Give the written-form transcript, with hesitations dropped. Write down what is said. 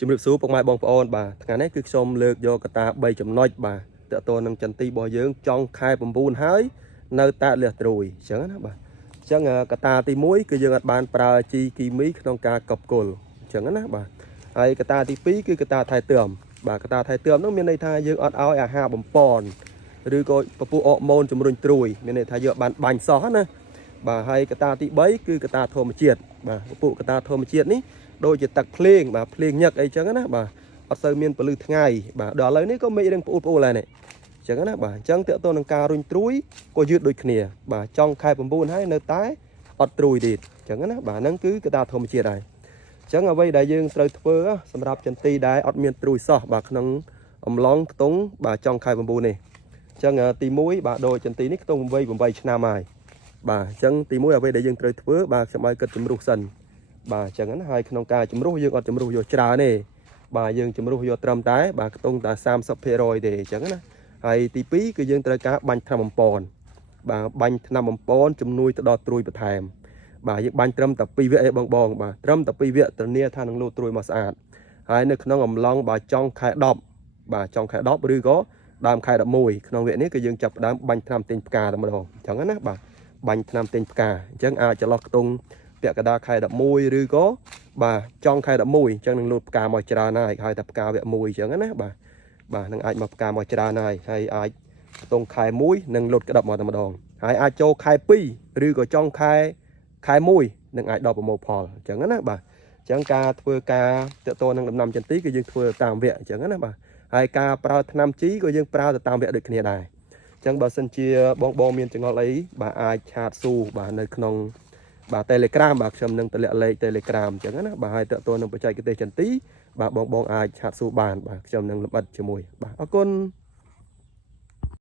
ជំរាបសួរពុកម៉ែបងប្អូនបាទថ្ងៃនេះគឺខ្ញុំលើកយកកត្តា3ចំណុចបាទតើតើនឹងចន្ទទីរបស់យើងចង់ខែ9ហើយនៅតែលះត្រួយអញ្ចឹងណាបាទអញ្ចឹងកត្តាទី1គឺយើងអត់បានប្រើជីគីមីក្នុងការកប់គល់អញ្ចឹងណាបាទហើយកត្តាទី2គឺកត្តាថែទាំបាទកត្តាថែទាំនោះមានន័យថាយើងអត់ឲ្យអាហារបំពន់ឬក៏ពពុះអរម៉ូនជំរុញត្រួយមានន័យថាយើងបានបាញ់សោះណាបាទហើយកត្តាទី3គឺកត្តាធម្មជាតិបាទពពុះកត្តាធម្មជាតិនេះដូចជាទឹកភ្លៀងបាទភ្លៀងញឹកអីចឹងណាបាទអត់សូវមានពលឺថ្ងៃបាទដល់ឥឡូវនេះក៏មេឃរឿងប្អូនដែរនេះចឹងណាបាទអញ្ចឹងតើតើនឹងការរុញត្រួយក៏យឺតដូចគ្នាបាទចង់ខែ9ហើយនៅតែអត់ត្រួយទៀតចឹងណាបាទហ្នឹងគឺកត្តាធម្មជាតិដែរអញ្ចឹងអ្វីដែលយើងត្រូវធ្វើសម្រាប់ចន្ទីដែលអត់មានត្រួយសោះបាទក្នុងអំឡុងខ្ទង់បាទចង់ខែ9នេះអញ្ចឹងទី1បាទដូចចន្ទីនេះខ្ទង់8ឆ្នាំហើយបាទអញ្ចឹងទី1អ្វីដែលយើងត្រូវធ្វើបាទខ្ញុំឲ្យគិតជំរុះសិនបាទអញ្ចឹងណាហើយក្នុងការជំរុះយើងអត់ជំរុះយកច្រើនទេបាទយើងជំរុះយកត្រឹមតែបាទខ្ទង់តែ30%ទេអញ្ចឹងណាហើយទី2គឺយើងត្រូវការបាញ់ថ្នាំបំពន់បាទបាញ់ថ្នាំបំពន់ជំនួយទៅដល់ត្រួយបន្ថែមបាទយើងបាញ់ត្រឹមតែ2វគ្គឯងបងបាទត្រឹមតែ2វគ្គធានាថានឹងលូតត្រួយមកស្អាតហើយនៅក្នុងអំឡុងបាទចុងខែ10បាទចុងខែ10ឬក៏ដើមខែ11ក្នុងវគ្គនេះគឺយើងចាប់ផ្ដើមបាញ់ថ្នាំទិញផ្កាតែម្ដងអញ្ចឹងណាបាទបាញ់ថ្នាំទិញផ្កាអញ្ចឹងអាចចន្លោះខ្ទង់ពាក់កណ្ដាលខែ11ឬក៏បាទចុងខែ11អញ្ចឹងនឹងលូតផ្កាមកច្រើនហើយហៅថាផ្កាវគ្គ1អញ្ចឹងណាបាទនឹងអាចមកផ្កាមកច្រើនហើយអាចខ្ទង់ខែ1នឹងលូតក្តឹបមកតែម្ដងហើយអាចចូលខែ2ឬក៏ចុងខែ1នឹងអាចដល់ប្រមូលផលអញ្ចឹងណាបាទអញ្ចឹងការធ្វើការតទៅនឹងដំណាំចន្ទីគឺយើងធ្វើតាមវគ្គអញ្ចឹងណាបាទហើយការប្រើថ្នាំជីក៏យើងប្រើទៅតាមវគ្គដូចគ្នាដែរអញ្ចឹងបើសិនជាបងមានចង្អុលអីបាទអាចឆាតស៊ូបាទនៅក្នុងបាទ Telegram បាទខ្ញុំនឹងតម្លាក់លេខ Telegram អញ្ចឹងណាបាទហើយតទៅនឹងបច្ចេកទេសចន្ទីបាទបងអាចឆាតស៊ូបានបាទខ្ញុំនឹងលម្អិតជាមួយបាទអរគុណ